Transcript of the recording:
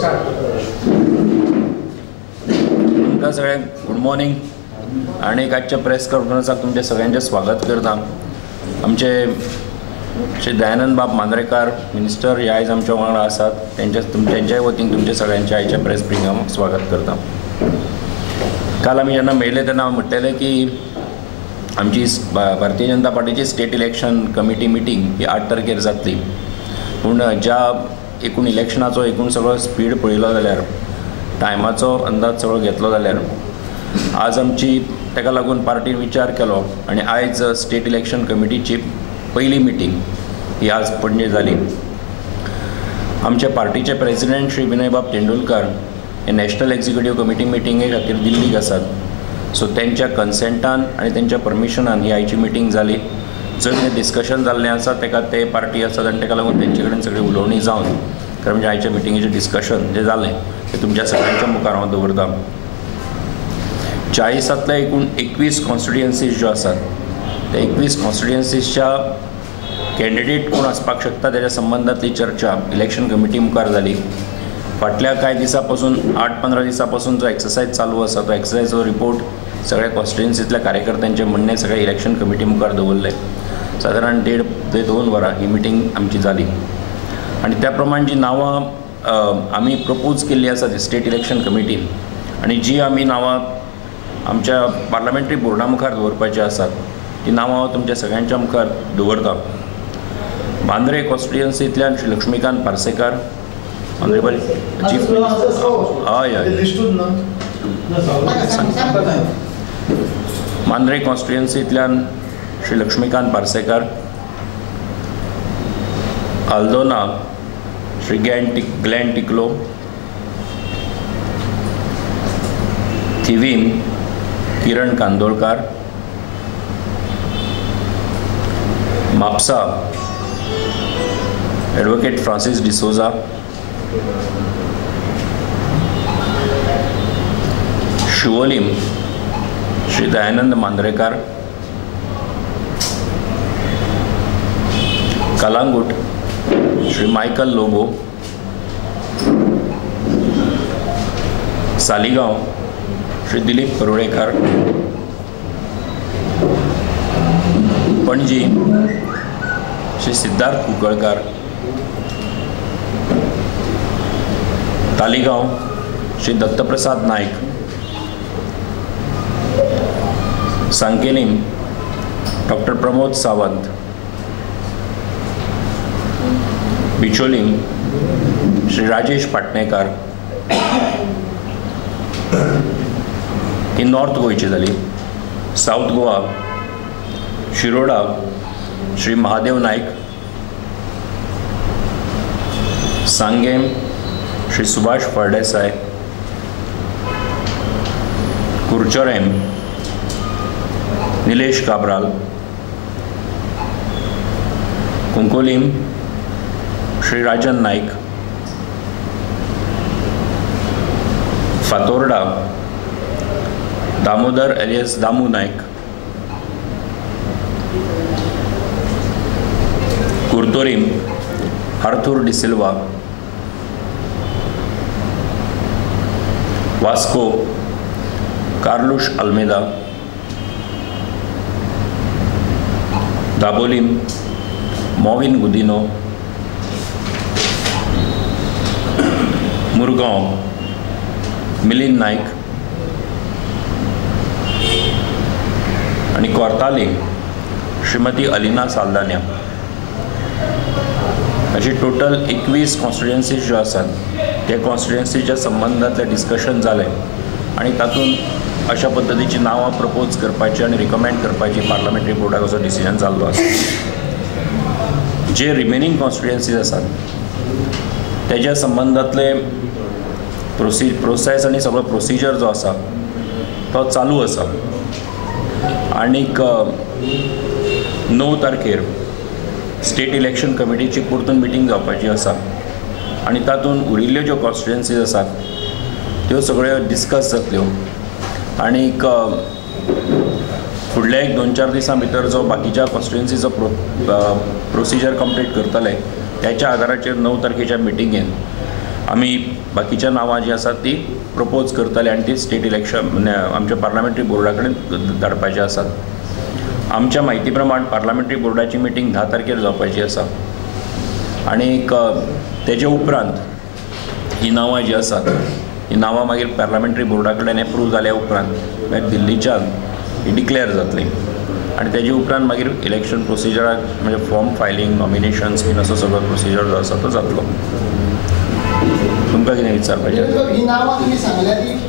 तुमकां सगळ्यांक good morning आणि आजच्या प्रेस कॉन्फरन्साक तुमचे सगळ्यांचे स्वागत करता। आमचे श्री दयानंद बाब मांद्रेकार मिनिस्टर हे आयज आमच्या वांगडा आसात। त्यांच्या वतीन तुमचे सगळ्यांचे आयच्या प्रेस ब्रिफिंगाक स्वागत करता। काल आमी जेन्ना मेळिल्ले तेन्ना हांव म्हणटलें की आमची भारतीय जनता पार्टीची स्टेट इलेक्शन कमिटी मिटींग ही 8 तारखेर जातली, पूण ज्या एकूण इलेक्शनाचो एकूण सगळो स्पीड पळयलो जाल्यार टायमाचो अंदाज सगळो घेतलो जाल्यार आज आमची ताका लागून पार्टीन विचार केलो आनी आयज स्टेट इलेक्शन कमिटीची पयली मिटींग ही आज पणजे जाली। आमचे पार्टीचे प्रेसिडेंट श्री विनय बाब तेंडुलकर हे नॅशनल एक्झिक्युटीव कमिटी मिटींगे खातीर दिल्लीक आसात, सो त्यांच्या कन्सेंटान आनी त्यांच्या परमिशनान ही आयची मिटींग जाली। जर कितें डिस्कशन जाल्लें आसा तेका ते पार्टी आसात आनी ताका लागून तेंचे कडेन सगळी उलोवणी जावन खरें म्हणजे आयच्या मिटींगेचें डिस्कशन जें जालें तें तुमच्या सगळ्यांच्या मुखार हांव दवरतां। 40तले एकूण 21 कॉन्स्टिट्युएन्सीज ज्यो आसात त्या 21 कॉन्स्टिट्युएन्सीजच्या कॅन्डिडेट कोण आसपाक शकता तेच्या संबंधांतली चर्चा इलेक्शन कमिटी मुखार जाली। फाटल्या कांय दिसां पासून 8-15 दिसां पासून जो एक्सरसायज चालू आसा तो एक्सरसायजचो रिपोर्ट सगळ्या कॉन्स्टिट्युएन्सींतल्या कार्यकर्त्यांचे म्हणणे सगळे इलेक्शन कमिटी मुखार दवरले। सादारण 1.5 ते 2 वरां ही मिटींग आमची जाली आनी त्या प्रमाण जी नांवां आमी प्रपोज केल्ली आसा स्टेट इलेक्शन कमिटीन आनी जी आमी नांवां आमच्या पार्लमेंटरी बोर्डा मुखार दवरपाची आसात ती नांवां हांव तुमच्या सगळ्यांच्या मुखार दवरतां। मांद्रे कॉन्स्टिट्युएन्सींतल्यान श्री लक्ष्मीकांत पार्सेकार ऑनरेबल चीफ मांद्रे कॉन्स्टिट्युएन्सींतल्यान श्री लक्ष्मीकांत पार्सेकार, आल्दोना श्री ग्लेन टिकलो, थिवीम किरण कांदोळकार, म्हापसा एडवोकेट फ्रांसीस डिसोजा, शिवोलीम श्री दयानंद मांद्रेकार, कलांगूट श्री मायकल लोबो, सालिगांव श्री दिलीप परुळेकर, पणजी श्री सिद्धार्थ कुंकळकार, तालिगांव श्री दत्तप्रसाद नायक, सांकेलीम डॉक्टर प्रमोद सावंत, बिचोलीम श्री राजेश पाटणेकार, ही नॉर्थ गोयची जाली। साउथ गोवा शिरोडा श्री महादेव नायक, सांगेम श्री सुभाष फळदेसाय, कुर्चोरेम निलेश काब्राल, कुंकोलीम श्री राजन नाईक, फातोर्डा दामोदर एलियस दामू नायक, कुर्तोरीम आर्थूर डिसिल्वा, वास्को कार्लुश अल्मेदा, दाबोलीम मॉविन गुदिनो, मुरगांव मिलिंद नायक आणि कोर्ताली श्रीमती अलिना साल्दान्या। अशी टोटल 21 कॉन्स्टिट्युएन्सीज ज्यो आसात त्या कॉन्स्टिट्युएन्सीच्या संबंधांतलें डिस्कशन जालें आनी तातूंत अशा पद्दतीची नांवां प्रपोज करपाची आनी रिकमेंड करपाची पार्लमेंटरी बोर्डाक असो डिसिजन जाल्लो आसा। जे रिमेनींग कॉन्स्टिट्युएन्सीज आसात तेज्या संबंधांतले प्रोसेस आनी सगळो प्रोसिजर जो आसा तो चालू आसा आनीक 9 तारखेर स्टेट इलेक्शन कमिटीची परतून मिटींग जावपाची आसा आनी तातूंत उरिल्ल्यो ज्यो कॉन्स्टिट्युएन्सीज आसात त्यो सगळ्यो डिस्कस जातल्यो आनीक फुडल्या 1-2-4 दिसां भितर जो बाकीच्या कॉन्स्टिट्युएन्सीचो प्रोसिजर कंप्लीट करतले त्याच्या आदाराचेर 9 तारखेच्या मिटिंगेन आमी बाकीच्या नांवां जी आसात ती प्रपोज करतले आनी ती स्टेट इलेक्शन आमच्या पार्लमेंटरी बोर्डा कडेन धाडपाचे आसात। आमच्या म्हायती प्रमाण पार्लमेंटरी बोर्डाची मिटींग 10 तारखेर जावपाची आसा आनीक तेजे उपरांत ही नांवां जी आसात ही नांवां मागीर पार्लमेंटरी बोर्डा कडेन एप्रूव जाल्या उपरांत मागीर दिल्लीच्यान ही डिक्लेअर जातली आनी तेजे उपरांत मागीर इलेक्शन प्रोसिजराक म्हणजे फॉर्म फायलींग नॉमिनेशन्स बीन असो सगळो प्रोसिजर जो आसा तो जातलो। तुमकां कितें विचारपाचें? ही नांवां तुमी सांगल्या ती